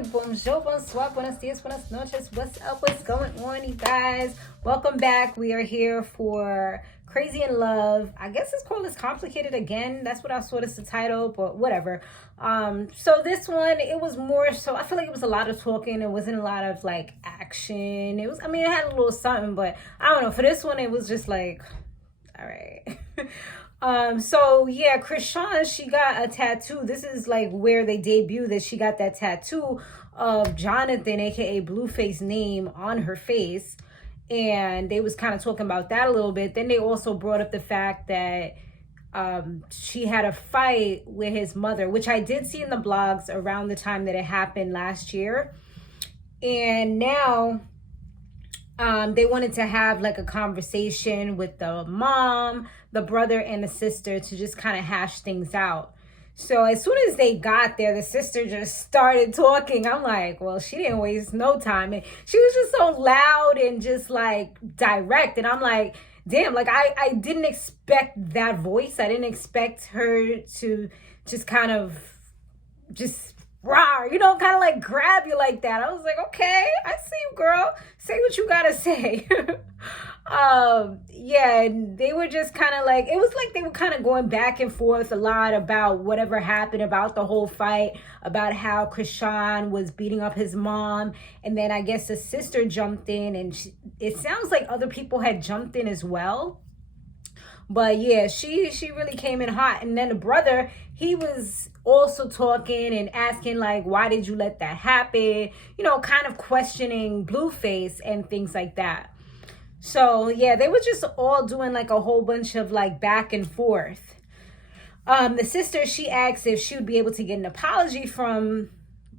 Bonjour, bonsoir, buenos dias, buenas noches. What's up? What's going on, you guys? Welcome back. We are here for Chrisean Love. I guess it's called It's Complicated Again. That's what I saw as the title, but whatever. So this one, it was more so, I feel like it was a lot of talking. It wasn't a lot of like action. It had a little something, but I don't know. For this one, it was just like, all right. So yeah, Chrisean, she got a tattoo. This is like where they debuted that she got that tattoo of Jonathan, aka Blueface, name on her face. And they was kind of talking about that a little bit. Then they also brought up the fact that she had a fight with his mother, which I did see in the blogs around the time that it happened last year. And now they wanted to have like a conversation with the mom, the brother, and the sister to just kind of hash things out. So as soon as they got there, the sister just started talking. I'm like, well, she didn't waste no time. And she was just so loud and just like direct. And I'm like, damn, like I didn't expect that voice. I didn't expect her to just kind of just rah, kind of like grab you like that. I was like, okay, I see you, girl. Say what you gotta say. Yeah, and they were just kind of like, it was like they were kind of going back and forth a lot about whatever happened, about the whole fight, about how Chrisean was beating up his mom. And then I guess the sister jumped in, and it sounds like other people had jumped in as well. But yeah, she really came in hot. And then the brother, he was also talking and asking like, why did you let that happen? Kind of questioning Blueface and things like that. So yeah, they were just all doing like a whole bunch of like back and forth. The sister, she asked if she would be able to get an apology from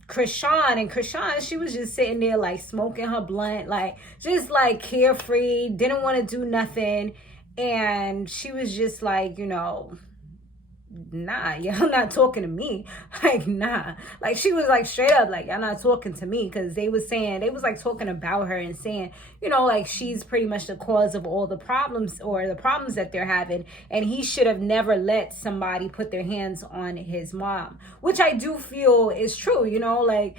Chrisean, and Chrisean, she was just sitting there like smoking her blunt, like just like carefree, didn't want to do nothing. And she was just like, nah, y'all not talking to me. Like, nah. Like, she was like straight up like, y'all not talking to me. Because they was like talking about her and saying, like she's pretty much the cause of all the problems, or the problems that they're having. And he should have never let somebody put their hands on his mom, which I do feel is true, like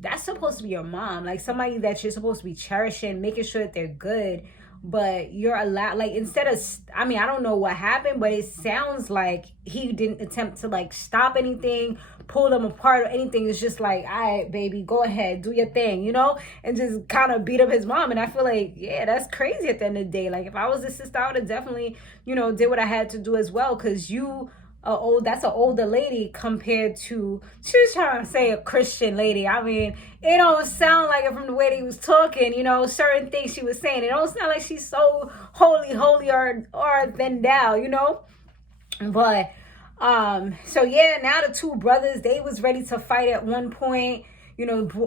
that's supposed to be your mom, like somebody that you're supposed to be cherishing, making sure that they're good. But you're allowed, like, instead of, I don't know what happened, but it sounds like he didn't attempt to like stop anything, pull them apart or anything. It's just like, all right, baby, go ahead, do your thing, and just kind of beat up his mom. And I feel like, yeah, that's crazy at the end of the day. Like, if I was a sister, I would have definitely, did what I had to do as well. Because that's an older lady compared to, she was trying to say a Christian lady. It don't sound like it from the way they was talking, certain things she was saying. It don't sound like she's so holy or than thou, But, so yeah, now the two brothers, they was ready to fight at one point.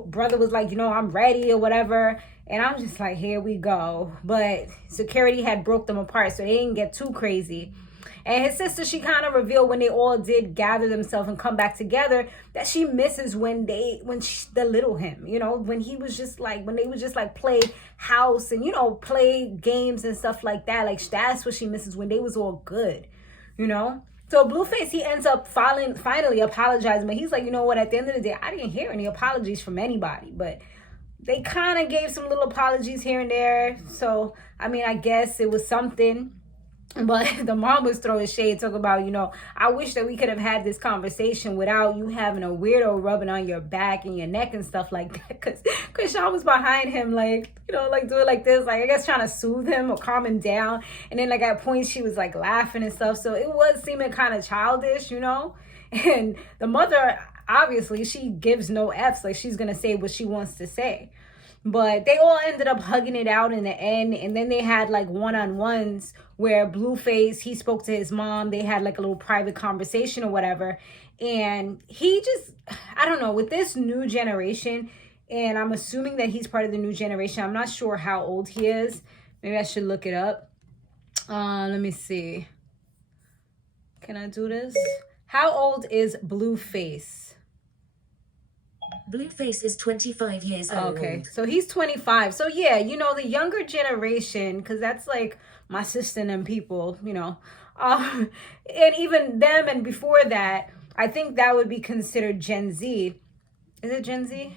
Brother was like, I'm ready or whatever. And I'm just like, here we go. But security had broke them apart, so they didn't get too crazy. And his sister, she kind of revealed when they all did gather themselves and come back together that she misses when the little him, when he was just like, when they would just like play house and, play games and stuff like that. Like, that's what she misses, when they was all good, So Blueface, he ends up finally apologizing. But he's like, you know what, at the end of the day, I didn't hear any apologies from anybody. But they kind of gave some little apologies here and there. So, I guess it was something. But the mom was throwing shade, talking about, I wish that we could have had this conversation without you having a weirdo rubbing on your back and your neck and stuff like that. Because Chrisean was behind him, like, like doing like this, like I guess trying to soothe him or calm him down. And then like at points she was like laughing and stuff. So it was seeming kind of childish, And the mother, obviously, she gives no F's. Like, she's going to say what she wants to say. But they all ended up hugging it out in the end. And then they had like one-on-ones where Blueface, he spoke to his mom. They had like a little private conversation or whatever. And he just, I don't know, with this new generation, and I'm assuming that he's part of the new generation. I'm not sure how old he is. Maybe I should look it up. Let me see. Can I do this? How old is Blueface? Blueface is 25 years old. Okay, so he's 25. So yeah, the younger generation, because that's like my sister and people, and even them and before that, I think that would be considered Gen Z. Is it Gen Z?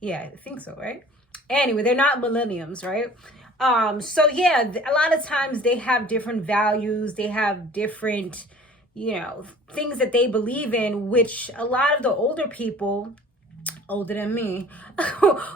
Yeah, I think so, right? Anyway, they're not millenniums, right? So yeah, a lot of times they have different values, they have different, things that they believe in, which a lot of the older people, older than me,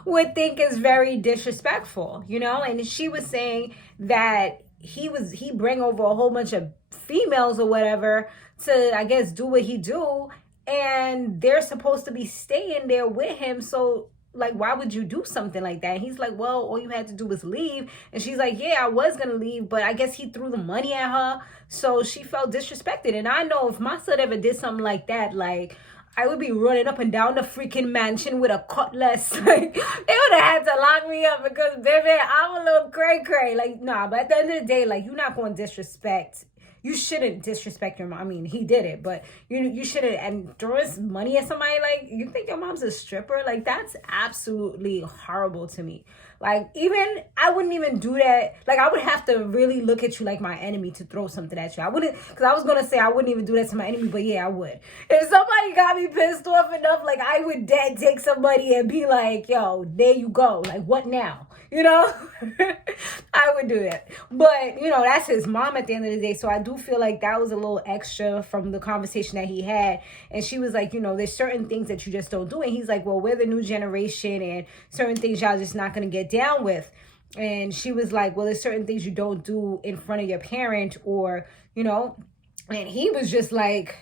would think is very disrespectful, and she was saying that he bring over a whole bunch of females or whatever to, I guess, do what he do, and they're supposed to be staying there with him. So like, why would you do something like that? And he's like, well, all you had to do was leave. And she's like, yeah, I was gonna leave, but I guess he threw the money at her, so she felt disrespected. And I know if my son ever did something like that, like, I would be running up and down the freaking mansion with a cutlass. Like, they would have had to lock me up because, baby, I'm a little cray-cray. Like, nah, but at the end of the day, like, you're not going to disrespect. You shouldn't disrespect your mom. I mean, he did it, but you shouldn't. And throwing money at somebody, like, you think your mom's a stripper? Like, that's absolutely horrible to me. Like, even, I wouldn't even do that. Like, I would have to really look at you like my enemy to throw something at you. I wouldn't, because I was going to say I wouldn't even do that to my enemy, but yeah, I would. If somebody got me pissed off enough, like, I would dead take somebody and be like, yo, there you go. Like, what now? I would do that. But, that's his mom at the end of the day. So I do feel like that was a little extra from the conversation that he had. And she was like, there's certain things that you just don't do. And he's like, well, we're the new generation and certain things y'all just not going to get down with. And she was like, well, there's certain things you don't do in front of your parent, or, and he was just like,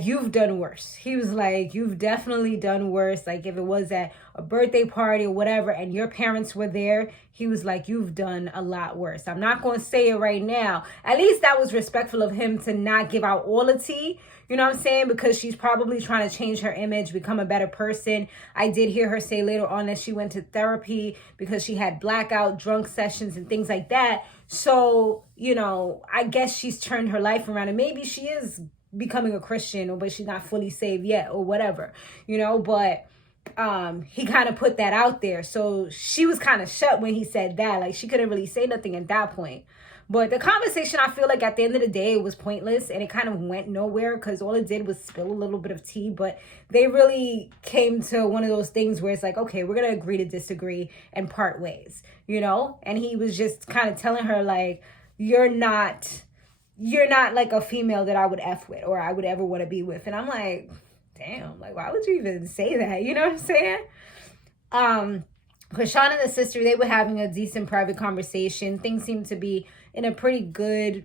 you've done worse. He was like, you've definitely done worse. Like, if it was at a birthday party or whatever and your parents were there, he was like, you've done a lot worse. I'm not going to say it right now. At least that was respectful of him to not give out all the tea. You know what I'm saying? Because she's probably trying to change her image, become a better person. I did hear her say later on that she went to therapy because she had blackout drunk sessions and things like that. So, I guess she's turned her life around, and maybe she is becoming a Christian, but she's not fully saved yet or whatever, but he kind of put that out there. So she was kind of shut when he said that. Like, she couldn't really say nothing at that point. But the conversation, I feel like at the end of the day, it was pointless, and it kind of went nowhere because all it did was spill a little bit of tea. But they really came to one of those things where it's like, okay, we're going to agree to disagree and part ways, and he was just kind of telling her, like, you're not like a female that I would F with or I would ever want to be with. And I'm like, damn, like, why would you even say that? You know what I'm saying? Chrisean and the sister, they were having a decent private conversation. Things seemed to be in a pretty good,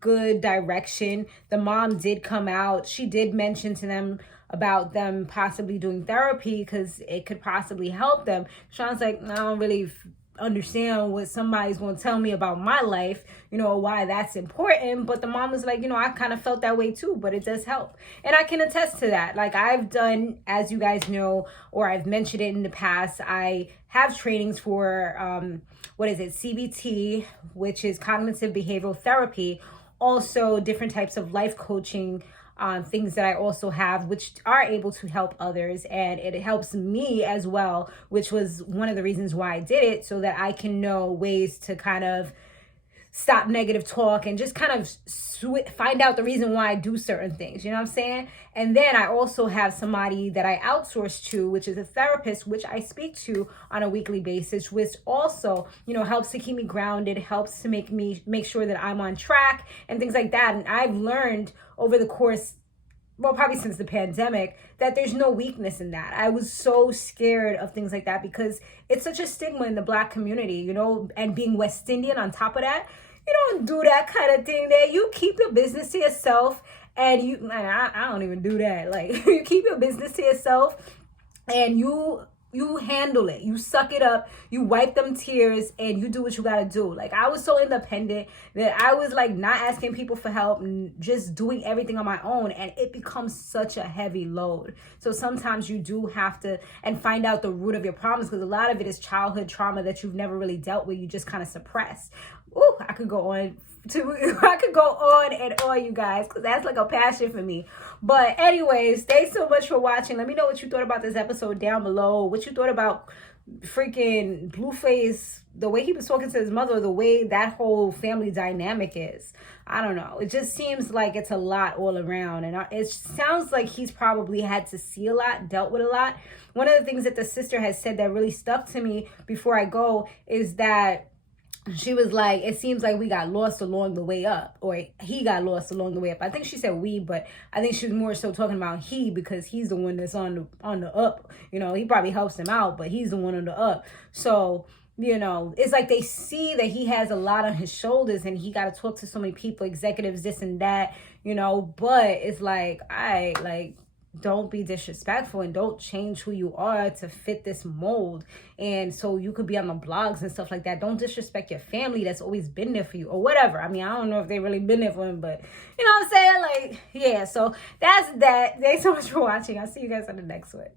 good direction. The mom did come out. She did mention to them about them possibly doing therapy because it could possibly help them. Sean's like, I don't really understand what somebody's going to tell me about my life, why that's important. But the mom was like, I kind of felt that way too, but it does help. And I can attest to that. Like, I've done, as you guys know, or I've mentioned it in the past, I have trainings for, CBT, which is cognitive behavioral therapy. Also different types of life coaching, things that I also have, which are able to help others, and it helps me as well, which was one of the reasons why I did it, so that I can know ways to kind of stop negative talk and just kind of find out the reason why I do certain things, you know what I'm saying? And then I also have somebody that I outsource to, which is a therapist, which I speak to on a weekly basis, which also, helps to keep me grounded, helps to make sure that I'm on track and things like that. And I've learned over the course, probably since the pandemic, that there's no weakness in that. I was so scared of things like that because it's such a stigma in the Black community, and being West Indian on top of that, you don't do that kind of thing there. You keep your business to yourself, and I don't even do that. Like, you keep your business to yourself, and you handle it. You suck it up. You wipe them tears, and you do what you gotta do. Like, I was so independent that I was like not asking people for help and just doing everything on my own, and it becomes such a heavy load. So sometimes you do have to and find out the root of your problems, because a lot of it is childhood trauma that you've never really dealt with. You just kind of suppress. ooh, I could go on and on, you guys, because that's like a passion for me. But anyways, thanks so much for watching. Let me know what you thought about this episode down below. What you thought about freaking Blueface, the way he was talking to his mother, the way that whole family dynamic is. I don't know. It just seems like it's a lot all around. And it sounds like he's probably had to see a lot, dealt with a lot. One of the things that the sister has said that really stuck to me before I go is that she was like, it seems like we got lost along the way up, or he got lost along the way up. I think she said we, but I think she was more so talking about he, because he's the one that's on the up. You know, he probably helps him out, but he's the one on the up. So, you know, it's like they see that he has a lot on his shoulders and he got to talk to so many people, executives, this and that, you know, but it's like, don't be disrespectful and don't change who you are to fit this mold. And so you could be on the blogs and stuff like that. Don't disrespect your family that's always been there for you or whatever. I mean, I don't know if they really been there for him, but you know what I'm saying? Like, yeah, so that's that. Thanks so much for watching. I'll see you guys on the next one.